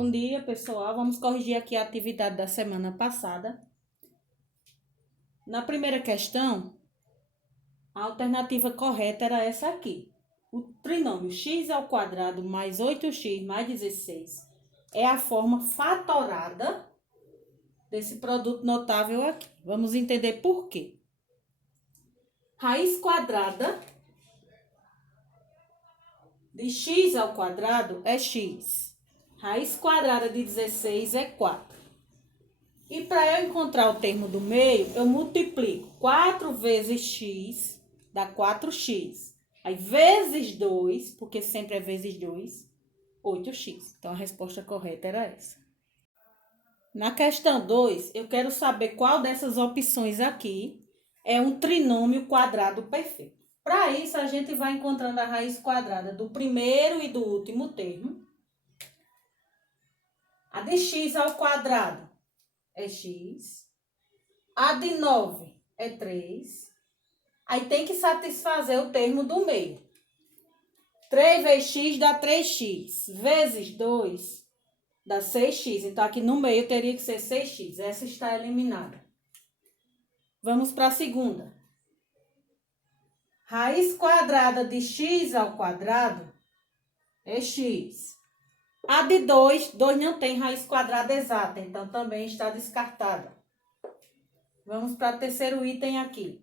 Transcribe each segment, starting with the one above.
Bom dia, pessoal. Vamos corrigir aqui a atividade da semana passada. Na primeira questão, a alternativa correta era essa aqui. O trinômio x² mais 8x mais 16 é a forma fatorada desse produto notável aqui. Vamos entender por quê. Raiz quadrada de x² é x. Raiz quadrada de 16 é 4. E para eu encontrar o termo do meio, eu multiplico 4 vezes x, dá 4x. Aí, vezes 2, porque sempre é vezes 2, 8x. Então, a resposta correta era essa. Na questão 2, eu quero saber qual dessas opções aqui é um trinômio quadrado perfeito. Para isso, a gente vai encontrando a raiz quadrada do primeiro e do último termo. A de x² é x. A de 9 é 3. Aí tem que satisfazer o termo do meio. 3 vezes x dá 3x. Vezes 2 dá 6x. Então, aqui no meio teria que ser 6x. Essa está eliminada. Vamos para a segunda. Raiz quadrada de x² é x. A de 2 não tem raiz quadrada exata. Então, também está descartada. Vamos para o terceiro item aqui.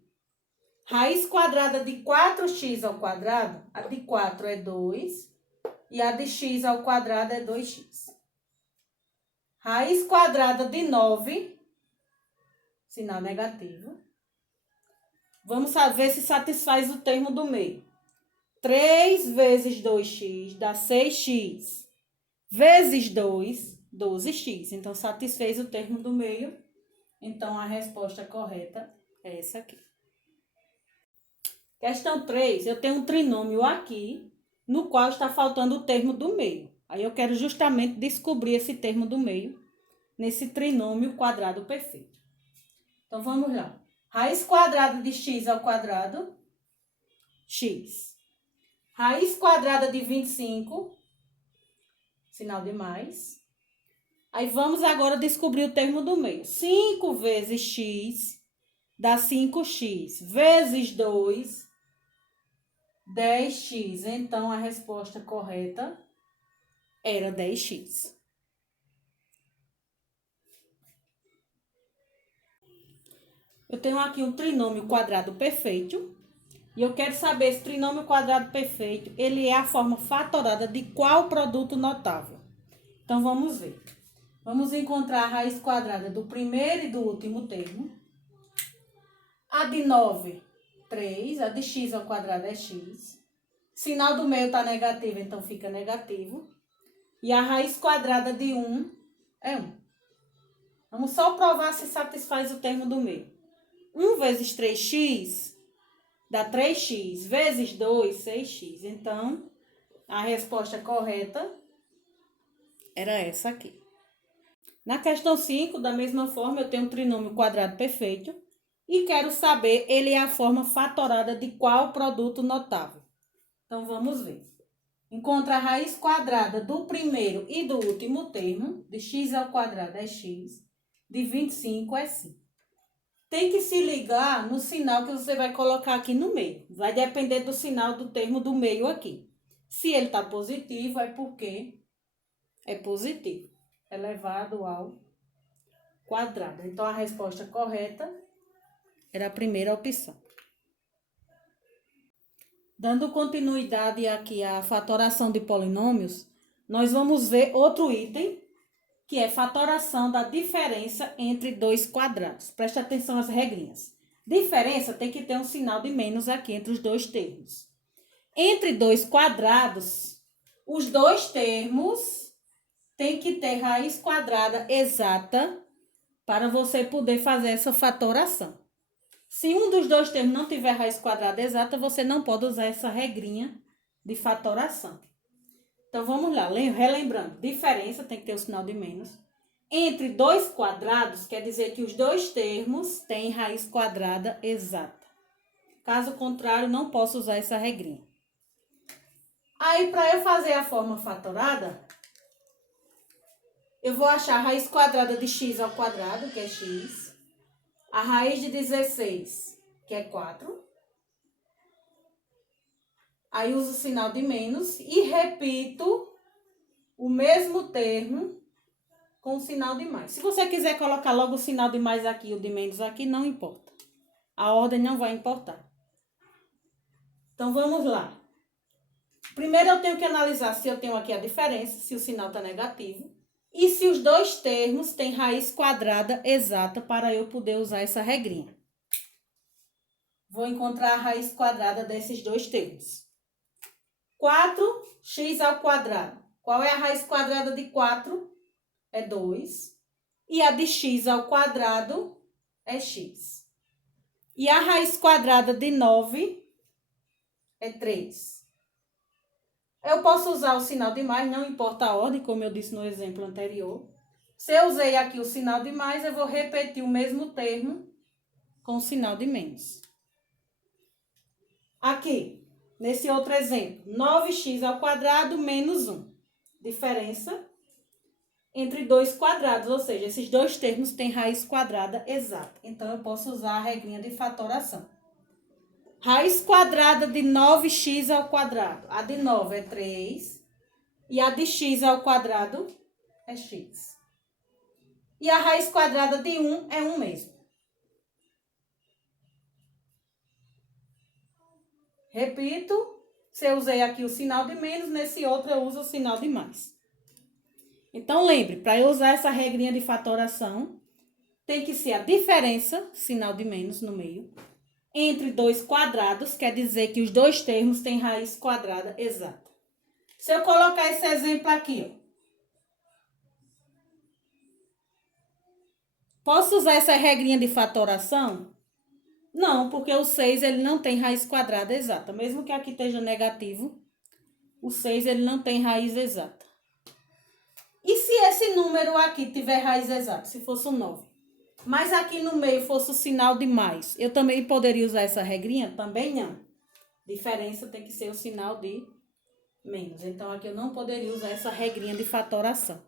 Raiz quadrada de 4x², a de 4 é 2 e a de x² é 2x. Raiz quadrada de 9, sinal negativo. Vamos ver se satisfaz o termo do meio. 3 vezes 2x dá 6x. Vezes 2, 12x. Então, satisfez o termo do meio. Então, a resposta correta é essa aqui. Questão 3, eu tenho um trinômio aqui, no qual está faltando o termo do meio. Aí eu quero justamente descobrir esse termo do meio, nesse trinômio quadrado perfeito. Então, vamos lá. Raiz quadrada de x², x. Raiz quadrada de 25, sinal de mais. Aí, vamos agora descobrir o termo do meio. 5 vezes x dá 5x. Vezes 2... 10x. Então, a resposta correta era 10x. Eu tenho aqui um trinômio quadrado perfeito. E eu quero saber se trinômio quadrado perfeito, ele é a forma fatorada de qual produto notável. Então, vamos ver. Vamos encontrar a raiz quadrada do primeiro e do último termo. A de 9, 3. A de x² é x. Sinal do meio está negativo, então fica negativo. E a raiz quadrada de 1 é 1. Vamos só provar se satisfaz o termo do meio. 1 vezes 3x dá 3x. Vezes 2, 6x. Então, a resposta correta era essa aqui. Na questão 5, da mesma forma, eu tenho um trinômio quadrado perfeito. E quero saber, ele é a forma fatorada de qual produto notável. Então, vamos ver. Encontra a raiz quadrada do primeiro e do último termo. De x² é x. De 25 é 5. Tem que se ligar no sinal que você vai colocar aqui no meio. Vai depender do sinal do termo do meio aqui. Se ele está positivo, é porque é positivo. Elevado ao quadrado. Então, a resposta correta era a primeira opção. Dando continuidade aqui à fatoração de polinômios, nós vamos ver outro item, que é fatoração da diferença entre dois quadrados. Preste atenção às regrinhas. Diferença tem que ter um sinal de menos aqui entre os dois termos. Entre dois quadrados, os dois termos têm que ter raiz quadrada exata para você poder fazer essa fatoração. Se um dos dois termos não tiver raiz quadrada exata, você não pode usar essa regrinha de fatoração. Então, vamos lá, relembrando, diferença tem que ter o sinal de menos. Entre dois quadrados, quer dizer que os dois termos têm raiz quadrada exata. Caso contrário, não posso usar essa regrinha. Aí, para eu fazer a forma fatorada, eu vou achar a raiz quadrada de x ao quadrado, que é x. A raiz de 16, que é 4. Aí uso o sinal de menos e repito o mesmo termo com o sinal de mais. Se você quiser colocar logo o sinal de mais aqui e o de menos aqui, não importa. A ordem não vai importar. Então, vamos lá. Primeiro, eu tenho que analisar se eu tenho aqui a diferença, se o sinal está negativo. E se os dois termos têm raiz quadrada exata para eu poder usar essa regrinha. Vou encontrar a raiz quadrada desses dois termos. 4x ao quadrado. Qual é a raiz quadrada de 4? É 2. E a de x ao quadrado é x. E a raiz quadrada de 9 é 3. Eu posso usar o sinal de mais, não importa a ordem, como eu disse no exemplo anterior. Se eu usei aqui o sinal de mais, eu vou repetir o mesmo termo com o sinal de menos. Aqui, nesse outro exemplo, 9x ao quadrado menos 1. Diferença entre dois quadrados, ou seja, esses dois termos têm raiz quadrada exata. Então, eu posso usar a regrinha de fatoração. Raiz quadrada de 9x ao quadrado. A de 9 é 3. E a de x ao quadrado é x. E a raiz quadrada de 1 é 1 mesmo. Repito, se eu usei aqui o sinal de menos, nesse outro eu uso o sinal de mais. Então, lembre, para eu usar essa regrinha de fatoração, tem que ser a diferença, sinal de menos no meio, entre dois quadrados, quer dizer que os dois termos têm raiz quadrada exata. Se eu colocar esse exemplo aqui, ó, posso usar essa regrinha de fatoração? Não, porque o 6 ele não tem raiz quadrada exata. Mesmo que aqui esteja negativo, o 6 ele não tem raiz exata. E se esse número aqui tiver raiz exata, se fosse o 9? Mas aqui no meio fosse o sinal de mais. Eu também poderia usar essa regrinha? Também não. Diferença tem que ser o sinal de menos. Então, aqui eu não poderia usar essa regrinha de fatoração.